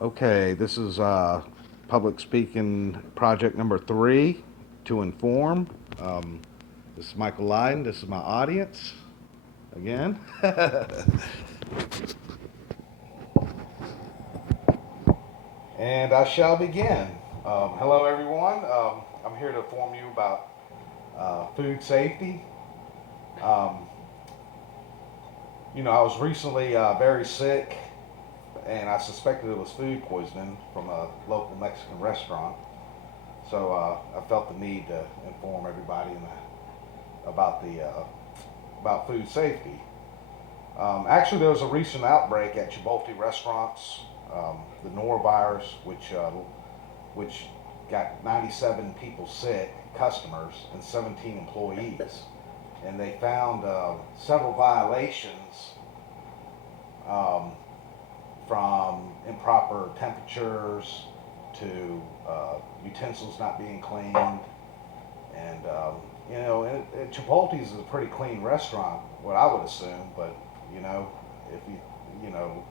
Okay, this is public speaking project number 3 to inform. Um, this is Michael Lyden. This is my audience again. And I shall begin. Hello, everyone. I'm here to inform you about food safety. Um, I was recently very sick, and I suspected it was food poisoning from a local Mexican restaurant. So I felt the need to inform everybody about about food safety. Actually, there was a recent outbreak at Chipotle restaurants, the norovirus, which got 97 people sick, customers, and 17 employees, and they found several violations um, from improper temperatures to utensils not being cleaned, and Chipotle's is a pretty clean restaurant, what I would assume, but you know, if you know,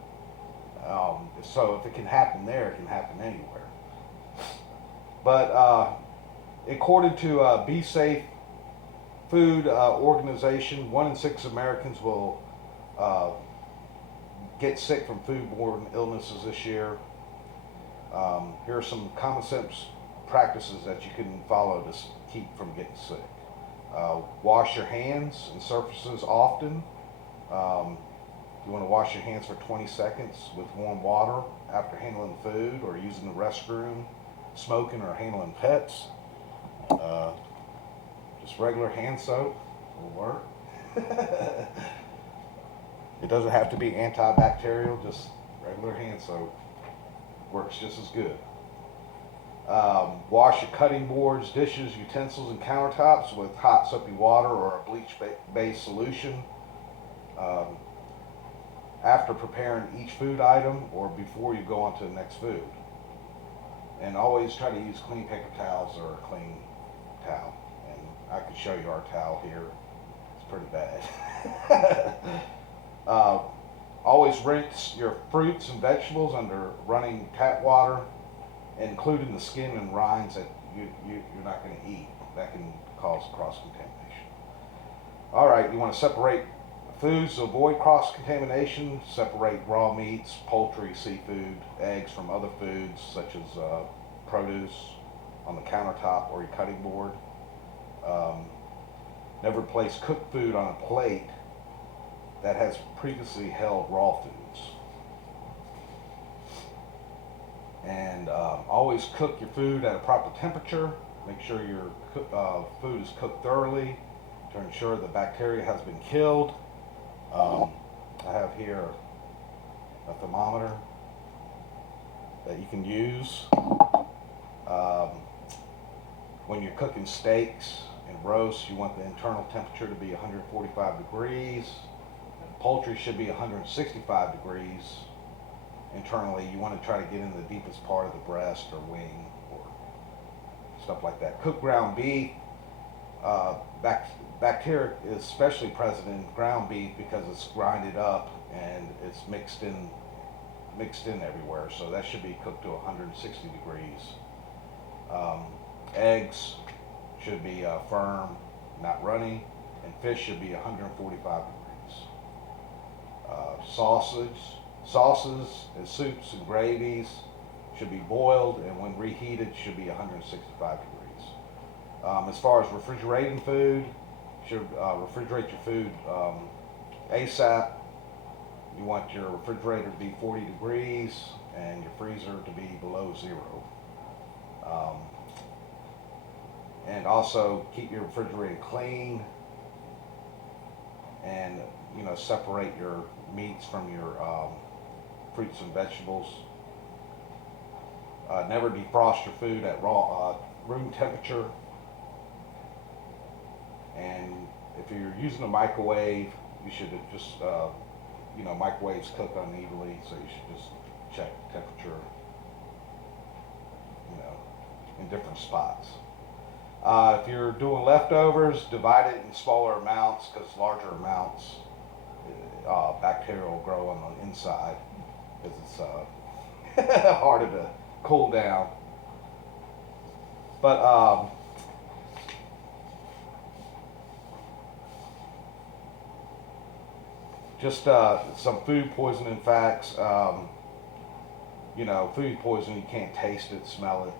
so if it can happen there, it can happen anywhere. But according to Be Safe Food Organization, 1 in 6 Americans will uh, get sick from foodborne illnesses this year. Here are some common sense practices that you can follow to keep from getting sick. Wash your hands and surfaces often. Um, you want to wash your hands for 20 seconds with warm water after handling food or using the restroom, smoking, or handling pets. Uh, just regular hand soap will work. It doesn't have to be antibacterial, just regular hand soap works just as good. Wash your cutting boards, dishes, utensils, and countertops with hot soapy water or a bleach-based solution. Um, After preparing each food item or before you go on to the next food. And always try to use clean paper towels or a clean towel. And I can show you our towel here. It's pretty bad. uh, Always rinse your fruits and vegetables under running tap water, including the skin and rinds that you're not going to eat. That can cause cross contamination. All right, you want to separate foods to avoid cross contamination. Separate raw meats, poultry, seafood, eggs from other foods such as produce on the countertop or your cutting board. Um, Never place cooked food on a plate that has previously held raw foods. And always cook your food at a proper temperature. Make sure your food is cooked thoroughly to ensure the bacteria has been killed. Um, I have here a thermometer that you can use. Um, when you're cooking steaks and roasts, you want the internal temperature to be 145 degrees. Poultry should be 165 degrees. Internally, you want to try to get in the deepest part of the breast or wing or stuff like that. Cooked ground beef, uh, bacteria is especially present in ground beef because it's grinded up and it's mixed in everywhere. So that should be cooked to 160 degrees. Um, Eggs should be firm, not runny, and fish should be 145 degrees. Sauces and soups and gravies should be boiled, and when reheated, should be 165 degrees. As far as refrigerating food, should refrigerate your food ASAP. You want your refrigerator to be 40 degrees and your freezer to be below zero. Um, and also keep your refrigerator clean, and separate your meats from your fruits and vegetables. Never defrost your food at raw room temperature. And if you're using a microwave, you should just microwaves cook unevenly, so you should just check temperature, in different spots. If you're doing leftovers, divide it in smaller amounts because larger amounts, bacteria will grow on the inside because harder to cool down. But just some food poisoning facts. You know, food poisoning, you can't taste it, smell it.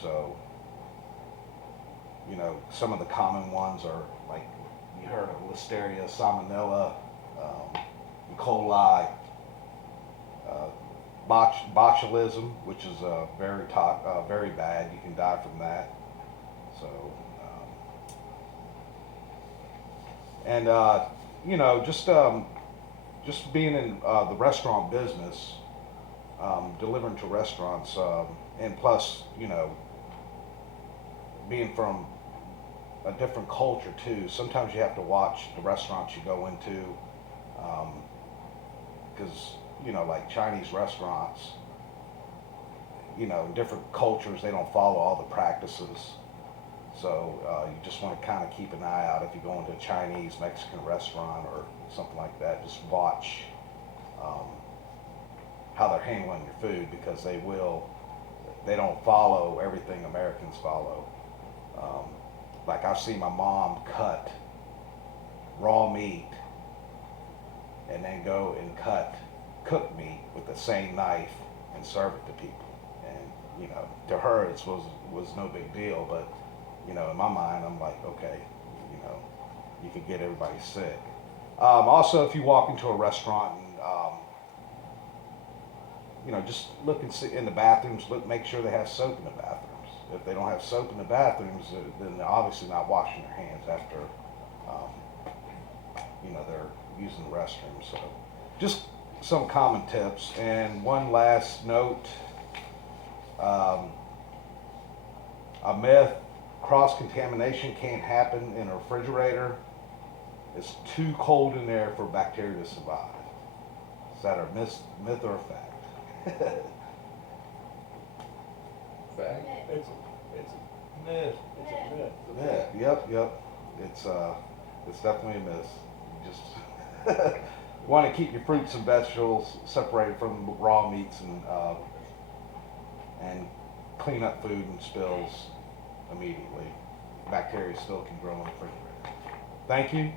So, you know, some of the common ones are like you heard of Listeria, Salmonella, E. coli, uh, botulism, which is very bad. You can die from that. So, and you know, just being in the restaurant business, delivering to restaurants, and plus, you know, being from a different culture too. Sometimes you have to watch the restaurants you go into, because you know, like Chinese restaurants, you know, in different cultures they don't follow all the practices. So you just want to kind of keep an eye out if you go into a Chinese, Mexican restaurant or something like that. Just watch um, how they're handling your food because they don't follow everything Americans follow. Um, like I've seen my mom cut raw meat and then go and cut cooked meat with the same knife and serve it to people. And you know, to her it was no big deal, but you know, in my mind, I'm like, okay, you know, you could get everybody sick. Also, if you walk into a restaurant and you know, just look and see in the bathrooms. Look, make sure they have soap in the bathrooms. If they don't have soap in the bathrooms, then they're obviously not washing their hands after, you know, they're using the restroom. So, just some common tips. And one last note: um, a myth: cross contamination can't happen in a refrigerator. It's too cold in there for bacteria to survive. Is that a myth or a fact? Fact? It's a myth. It's a myth. Yeah, yep. It's definitely a myth. You just want to keep your fruits and vegetables separated from raw meats and clean up food and spills immediately. Bacteria still can grow in the refrigerator. Thank you.